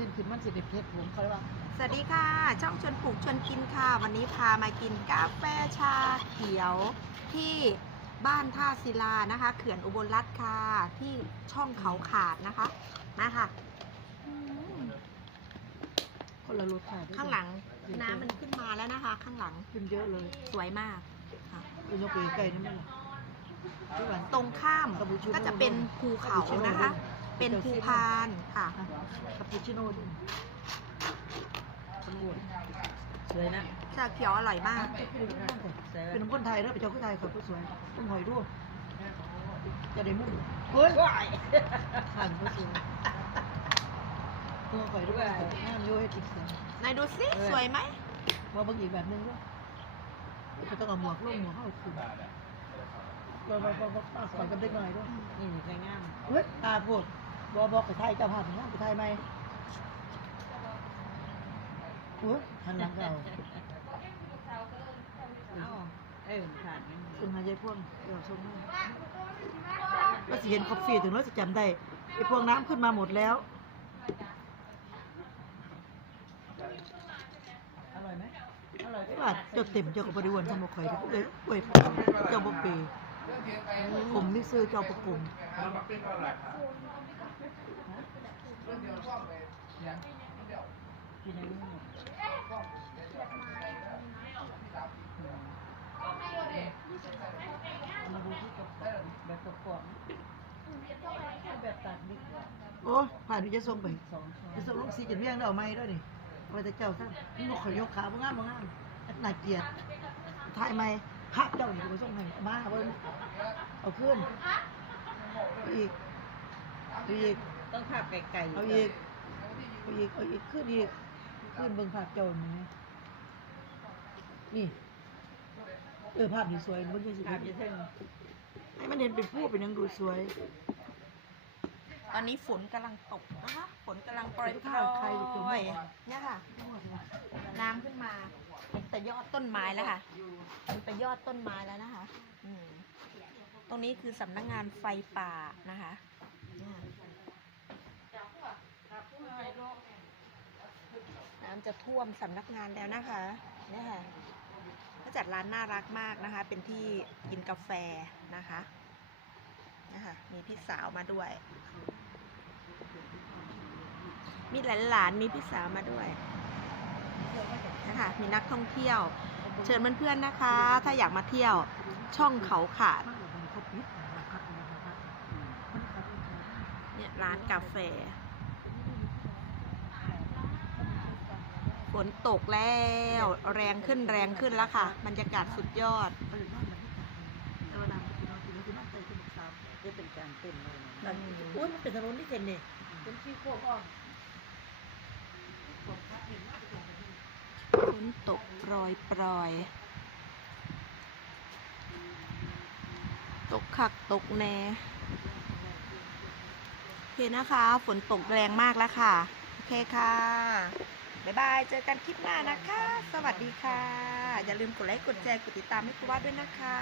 ตื่นขึ้นมันสิได้เพชรผมเขาเรียกว่าสวัสดีค่ะ ช่องชวนปลูกชวนกินค่ะ วันนี้พามากินกาแฟชาเขียวที่บ้านท่าศิลานะคะ เขื่อนอุบลรัตน์ค่ะ ที่ช่องเขาขาดนะคะนะคะอืมคนละรสชาติข้างหลังน้ำมันขึ้นมาแล้วนะคะ ข้างหลังขึ้นเยอะเลยสวยมากค่ะคุณยกไปไกลนั่นมั้ยล่ะที่หวานตรงข้ามคาปูชิโน่ก็จะเป็นภูเขานะคะ เป็นภูพานค่ะอะคาปูชิโน่ดิตำรวจสวยนะชาเขียวอร่อยมาก เป็นคนไทยแล้วเป็นเจ้าคนไทยครับผู้สวยต้องหอยด้วยจะได้มุ่งเฮ้ยขันผู้สวยตัวหอยด้วยงามโยให้ติดเสียงไหนายดูสิสวยไหมว่าบางอีกแบบนึงด้วยก็ต้องเอาหมวกลงหมวกเข้าคืนเราเราเราเราปากก่อนกันเล็กหน่อยด้วยนี่ใส่งามเฮ้ยตาพูด บอบอกไปไทยเจ้าภาพงานไปไทยไหมเฮ้ยหันหลังเราเอ้าเออผ่านงั้นคุณหายใจพ่วงเดี๋ยวชมให้ก็สิเห็นคอฟฟี่ถึงแล้วจะจำได้ไอ้พวงน้ำขึ้นมาหมดแล้ว อร่อยไหมอร่อยว่าเจ้าเต็มเจ้ากับบริวารสมข่อยเอ้ยเอ้ยเจ้าบกเป ผมนี่ซื้อเจ้าประกลุ่มโอ้ผ่านดูจะส่งไปสองช้อนจะส่งลูกซีกินเลี้ยงได้เอาไหมด้วยนี่ว่าแต่เจ้าท่านกขอยยกขาบ่งามบ่งามน่าเกลียดถ่ายไหม ภาพเจ้าอยู่ไปส่งให้มาเบิ่งเอาขึ้นอีกอีกต้องภาพไก่ๆเอาอีกเอาอีกเอาอีกขึ้นอีกขึ้นเบิ่งภาพเจ้านี่นี่เออภาพนี่สวยเบิ่งจังสิภาพจะเท่งให้มันเห็นเป็นผู้เป็นยังดูสวย ตอนนี้ฝนกำลังตกนะคะ ฝนกำลังโปรยข้าวใครอยๆนี้เนี่ยค่ะ น้ำขึ้นมา แต่ยอดต้นไม้แล้วค่ะเห็นแต่ยอดต้นไม้แล้วนะคะอืมตรงนี้คือสำนักงานไฟป่านะคะน้ำจะท่วมสำนักงานแล้วนะคะเนี่ยค่ะเขาจัดร้านน่ารักมากนะคะ เป็นที่กินกาแฟนะคะนะคะมีพี่สาวมาด้วย มีหลานๆมีพี่สาวมาด้วย นะคะมีนักท่องเที่ยว เชิญเพื่อนๆนะคะ ถ้าอยากมาเที่ยวช่องเขาขาดเนี่ยร้านกาแฟฝนตกแล้วแรงขึ้นแรงขึ้นแล้วค่ะ บรรยากาศสุดยอดจะเป็นการเต้นเลยนั่นอุ้ยมันเป็นถนนที่เจนนี่เป็นที่โค้งอ้อม ฝนตกปรอยปรอย ตกขักตกแน่โอเคนะคะ ฝนตกแรงมากแล้วค่ะ โอเคค่ะ บ๊ายบาย เจอกันคลิปหน้านะคะ สวัสดีค่ะ อย่าลืมกดไลค์ กดแชร์ กดติดตามให้ครูว่าด้วยนะคะ